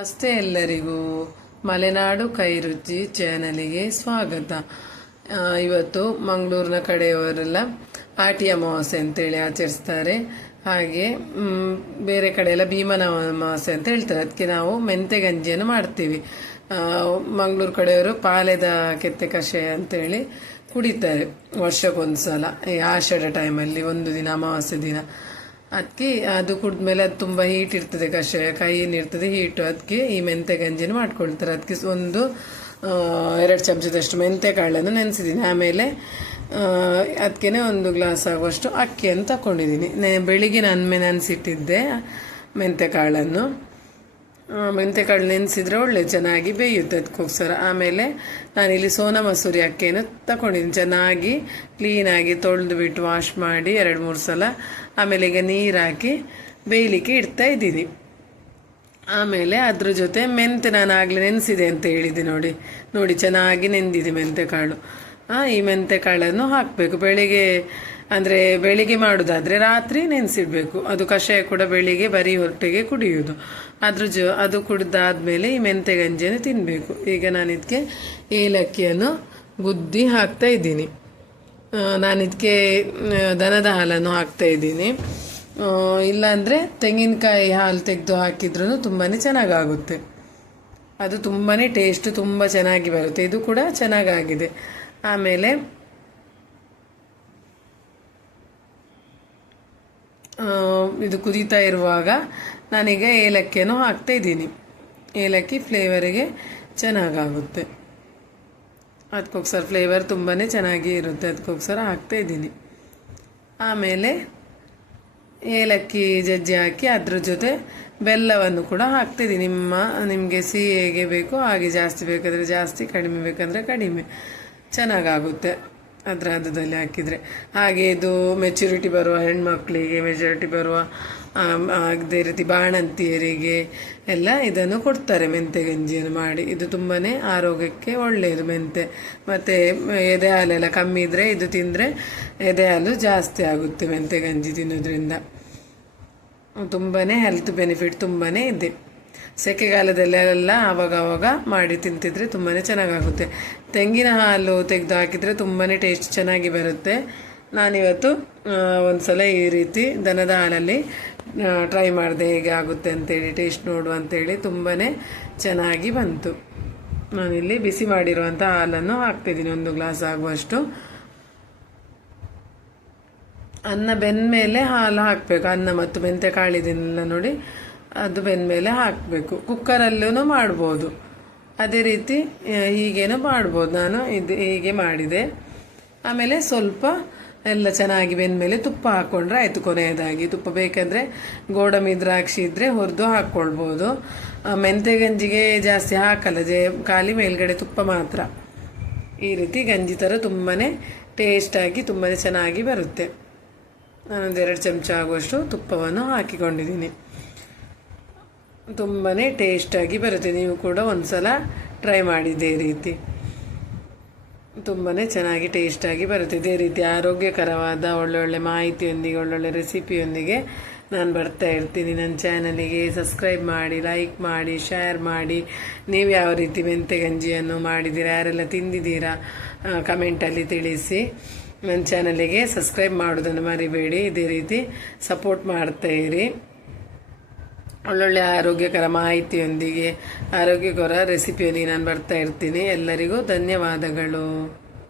ನಮಸ್ತೆ ಎಲ್ಲರಿಗೂ ಮಲೆನಾಡು ಕೈ ರುಚಿ ಚಾನಲಿಗೆ ಸ್ವಾಗತ. ಇವತ್ತು ಮಂಗಳೂರಿನ ಕಡೆಯವರೆಲ್ಲ ಆಟಿ ಅಮಾವಾಸ್ಯೆ ಅಂತೇಳಿ ಆಚರಿಸ್ತಾರೆ. ಹಾಗೆ ಬೇರೆ ಕಡೆ ಎಲ್ಲ ಭೀಮನ ಅಮಾವಾಸ್ಯೆ ಅಂತ ಹೇಳ್ತಾರೆ. ಅದಕ್ಕೆ ನಾವು ಮೆಂತೆ ಗಂಜಿಯನ್ನು ಮಾಡ್ತೀವಿ. ಮಂಗಳೂರು ಕಡೆಯವರು ಪಾಲೆದ ಕೆತ್ತೆ ಕಷಾಯ ಅಂತೇಳಿ ಕುಡಿತಾರೆ ವರ್ಷಕ್ಕೊಂದ್ಸಲ, ಈ ಆಷಾಢ ಟೈಮಲ್ಲಿ ಒಂದು ದಿನ ಅಮಾವಾಸ್ಯೆ ದಿನ. ಅದಕ್ಕೆ ಅದು ಕುಡಿದ್ಮೇಲೆ ಅದು ತುಂಬ ಹೀಟ್ ಇರ್ತದೆ, ಕಷಾಯ ಕೈ ಏನಿರ್ತದೆ ಹೀಟು. ಅದಕ್ಕೆ ಈ ಮೆಂತೆ ಗಂಜಿನ ಮಾಡ್ಕೊಳ್ತಾರೆ. ಅದಕ್ಕೆ ಒಂದು 2 ಚಮಚದಷ್ಟು ಮೆಂತೆ ಕಾಳನ್ನು ನೆನೆಸಿದ್ದೀನಿ. ಆಮೇಲೆ ಅದಕ್ಕೆ 1 ಗ್ಲಾಸ್ ಆಗುವಷ್ಟು ಅಕ್ಕಿಯನ್ನು ತಗೊಂಡಿದ್ದೀನಿ. ಬೆಳಿಗ್ಗೆ ನಾನು ನೆನೆಸಿಟ್ಟಿದ್ದೆ ಮೆಂತೆ ಕಾಳನ್ನು. ಮೆಂತೆಕಾಳು ನೆನೆಸಿದ್ರೆ ಒಳ್ಳೆ ಚೆನ್ನಾಗಿ ಬೇಯುತ್ತೆ ಅದಕ್ಕೋಸ್ಕರ. ಆಮೇಲೆ ನಾನಿಲ್ಲಿ ಸೋನಾ ಮಸೂರಿ ಅಕ್ಕಿಯನ್ನು ತಗೊಂಡಿದ್ದೀನಿ. ಚೆನ್ನಾಗಿ ಕ್ಲೀನಾಗಿ ತೊಳೆದು ಬಿಟ್ಟು ವಾಶ್ ಮಾಡಿ 2-3 ಸಲ. ಆಮೇಲೆ ಈಗ ನೀರು ಹಾಕಿ ಬೇಯಲಿಕ್ಕೆ ಇಡ್ತಾ ಇದ್ದೀನಿ. ಆಮೇಲೆ ಅದ್ರ ಜೊತೆ ಮೆಂತೆ ನಾನು ಆಗಲೇ ನೆನೆಸಿದೆ ಅಂತ ಹೇಳಿದೆ ನೋಡಿ ಚೆನ್ನಾಗಿ ನೆಂದಿದೆ ಮೆಂತೆಕಾಳು. ಈ ಮೆಂತೆಕಾಳನ್ನು ಹಾಕಬೇಕು ಬೆಳಿಗ್ಗೆ ಮಾಡೋದಾದರೆ ರಾತ್ರಿ ನೆನೆಸಿಡ್ಬೇಕು. ಅದು ಕಷಾಯ ಕೂಡ ಬೆಳಿಗ್ಗೆ ಬರೀ ಹೊಟ್ಟೆಗೆ ಕುಡಿಯೋದು. ಅದು ಕುಡಿದಾದ್ಮೇಲೆ ಈ ಮೆಂತೆ ಗಂಜಿಯನ್ನು ತಿನ್ನಬೇಕು. ಈಗ ನಾನು ಇದಕ್ಕೆ ಏಲಕ್ಕಿಯನ್ನು ಗುದ್ದಿ ಹಾಕ್ತಾ ಇದ್ದೀನಿ. ನಾನು ಇದಕ್ಕೆ ದನದ ಹಾಲನ್ನು ಹಾಕ್ತಾ ಇದ್ದೀನಿ. ಇಲ್ಲಾಂದರೆ ತೆಂಗಿನಕಾಯಿ ಹಾಲು ತೆಗೆದು ಹಾಕಿದ್ರೂ ತುಂಬಾ ಚೆನ್ನಾಗಾಗುತ್ತೆ. ಅದು ತುಂಬಾ ಟೇಸ್ಟ್ ತುಂಬ ಚೆನ್ನಾಗಿ ಬರುತ್ತೆ. ಇದು ಕೂಡ ಚೆನ್ನಾಗಾಗಿದೆ. ಆಮೇಲೆ ಇದು ಕುದೀತಾ ಇರುವಾಗ ನಾನೀಗ ಏಲಕ್ಕಿಯನ್ನು ಹಾಕ್ತಾ ಇದ್ದೀನಿ. ಏಲಕ್ಕಿ ಫ್ಲೇವರಿಗೆ ಚೆನ್ನಾಗಾಗುತ್ತೆ. ಅದಕ್ಕೋಸ್ಕರ ಫ್ಲೇವರ್ ತುಂಬಾ ಚೆನ್ನಾಗಿ ಇರುತ್ತೆ. ಅದಕ್ಕೋಸ್ಕರ ಹಾಕ್ತಾ ಇದ್ದೀನಿ. ಆಮೇಲೆ ಏಲಕ್ಕಿ ಜಜ್ಜಿ ಹಾಕಿ ಅದ್ರ ಜೊತೆ ಬೆಲ್ಲವನ್ನು ಕೂಡ ಹಾಕ್ತಿದ್ದೀನಿ. ನಿಮಗೆ ಸಿಹಿ ಹೇಗೆ ಬೇಕು ಹಾಗೆ, ಜಾಸ್ತಿ ಬೇಕಾದರೆ ಜಾಸ್ತಿ, ಕಡಿಮೆ ಬೇಕಂದರೆ ಕಡಿಮೆ, ಚೆನ್ನಾಗಾಗುತ್ತೆ ಅದರ ಹದದಲ್ಲಿ ಹಾಕಿದರೆ. ಹಾಗೆ ಇದು ಮೆಚುರಿಟಿ ಬರುವ ಹೆಣ್ಮಕ್ಳಿಗೆ, ಮೆಚುರಿಟಿ ಬರುವ ಅದೇ ರೀತಿ ಬಾಣಂತಿಯರಿಗೆ ಎಲ್ಲ ಇದನ್ನು ಕೊಡ್ತಾರೆ, ಮೆಂತೆ ಗಂಜಿಯನ್ನು ಮಾಡಿ. ಇದು ತುಂಬಾ ಆರೋಗ್ಯಕ್ಕೆ ಒಳ್ಳೆಯದು ಮೆಂತೆ. ಮತ್ತು ಎದೆ ಹಾಲೆಲ್ಲ ಕಮ್ಮಿ ಇದ್ದರೆ ಇದು ತಿಂದರೆ ಎದೆ ಹಾಲು ಜಾಸ್ತಿ ಆಗುತ್ತೆ. ಮೆಂತೆ ಗಂಜಿ ತಿನ್ನೋದ್ರಿಂದ ತುಂಬಾ ಹೆಲ್ತ್ ಬೆನಿಫಿಟ್ ತುಂಬಾ ಇದೆ. ಸೆಕೆಗಾಲದಲ್ಲೆಲ್ಲ ಆವಾಗ ಮಾಡಿ ತಿಂತಿದ್ರೆ ತುಂಬಾ ಚೆನ್ನಾಗಾಗುತ್ತೆ. ತೆಂಗಿನ ಹಾಲು ತೆಗೆದು ಹಾಕಿದರೆ ತುಂಬಾ ಟೇಸ್ಟ್ ಚೆನ್ನಾಗಿ ಬರುತ್ತೆ. ನಾನಿವತ್ತು ಒಂದ್ಸಲ ಈ ರೀತಿ ದನದ ಹಾಲಲ್ಲಿ ಟ್ರೈ ಮಾಡಿದೆ ಹೇಗೆ ಆಗುತ್ತೆ ಅಂತೇಳಿ, ಟೇಸ್ಟ್ ನೋಡುವ ಅಂತೇಳಿ. ತುಂಬಾ ಚೆನ್ನಾಗಿ ಬಂತು. ನಾನಿಲ್ಲಿ ಬಿಸಿ ಮಾಡಿರುವಂಥ ಹಾಲನ್ನು ಹಾಕ್ತಿದ್ದೀನಿ 1 ಗ್ಲಾಸ್ ಆಗುವಷ್ಟು. ಅನ್ನ ಬೆಂದಮೇಲೆ ಹಾಲು ಹಾಕಬೇಕು. ಅನ್ನ ಮತ್ತು ಮೆಂತೆ ಕಾಳಿದೆಲ್ಲ ನೋಡಿ, ಅದು ಬೆಂದಮೇಲೆ ಹಾಕಬೇಕು. ಕುಕ್ಕರಲ್ಲೂ ಮಾಡ್ಬೋದು, ಅದೇ ರೀತಿ ಹೀಗೇನೂ ಮಾಡ್ಬೋದು. ನಾನು ಹೀಗೆ ಮಾಡಿದೆ. ಆಮೇಲೆ ಸ್ವಲ್ಪ ಎಲ್ಲ ಚೆನ್ನಾಗಿ ಬೆಂದಮೇಲೆ ತುಪ್ಪ ಹಾಕ್ಕೊಂಡ್ರೆ ಆಯಿತು. ಕೊನೆಯದಾಗಿ ತುಪ್ಪ ಬೇಕಂದರೆ ಗೋಡಂಬಿ ದ್ರಾಕ್ಷಿ ಇದ್ದರೆ ಹುರಿದು ಹಾಕ್ಕೊಳ್ಬೋದು. ಮೆಂತೆ ಗಂಜಿಗೆ ಜಾಸ್ತಿ ಹಾಕಲ್ಲ, ಖಾಲಿ ಮೇಲ್ಗಡೆ ತುಪ್ಪ ಮಾತ್ರ. ಈ ರೀತಿ ಗಂಜಿ ಥರ ತುಂಬಾ ಟೇಸ್ಟಾಗಿ ತುಂಬಾ ಚೆನ್ನಾಗಿ ಬರುತ್ತೆ. ನಾನೊಂದು 2 ಚಮಚ ಆಗುವಷ್ಟು ತುಪ್ಪವನ್ನು ಹಾಕಿಕೊಂಡಿದ್ದೀನಿ. ತುಂಬಾ ಟೇಸ್ಟಾಗಿ ಬರುತ್ತೆ. ನೀವು ಕೂಡ ಒಂದ್ಸಲ ಟ್ರೈ ಮಾಡಿದ್ದೆ ಈ ರೀತಿ. ತುಂಬಾ ಚೆನ್ನಾಗಿ ಟೇಸ್ಟಾಗಿ ಬರುತ್ತೆ. ಇದೇ ರೀತಿ ಆರೋಗ್ಯಕರವಾದ ಒಳ್ಳೊಳ್ಳೆ ಮಾಹಿತಿಯೊಂದಿಗೆ, ಒಳ್ಳೊಳ್ಳೆ ರೆಸಿಪಿಯೊಂದಿಗೆ ನಾನು ಬರ್ತಾ ಇರ್ತೀನಿ. ನನ್ನ ಚಾನಲಿಗೆ ಸಬ್ಸ್ಕ್ರೈಬ್ ಮಾಡಿ, ಲೈಕ್ ಮಾಡಿ, ಶೇರ್ ಮಾಡಿ. ನೀವು ಯಾವ ರೀತಿ ಮೆಂತೆ ಗಂಜಿಯನ್ನು ಮಾಡಿದ್ದೀರಾ, ಯಾರೆಲ್ಲ ತಿಂದಿದ್ದೀರಾ ಕಮೆಂಟಲ್ಲಿ ತಿಳಿಸಿ. ನನ್ನ ಚಾನಲಿಗೆ ಸಬ್ಸ್ಕ್ರೈಬ್ ಮಾಡೋದನ್ನು ಮರಿಬೇಡಿ. ಇದೇ ರೀತಿ ಸಪೋರ್ಟ್ ಮಾಡ್ತಾ ಇರಿ. ಒಳ್ಳೊಳ್ಳೆ ಆರೋಗ್ಯಕರ ಮಾಹಿತಿಯೊಂದಿಗೆ, ಆರೋಗ್ಯಕರ ರೆಸಿಪಿಯೊಂದಿಗೆ ನಾನು ಬರ್ತಾ ಇರ್ತೀನಿ. ಎಲ್ಲರಿಗೂ ಧನ್ಯವಾದಗಳು.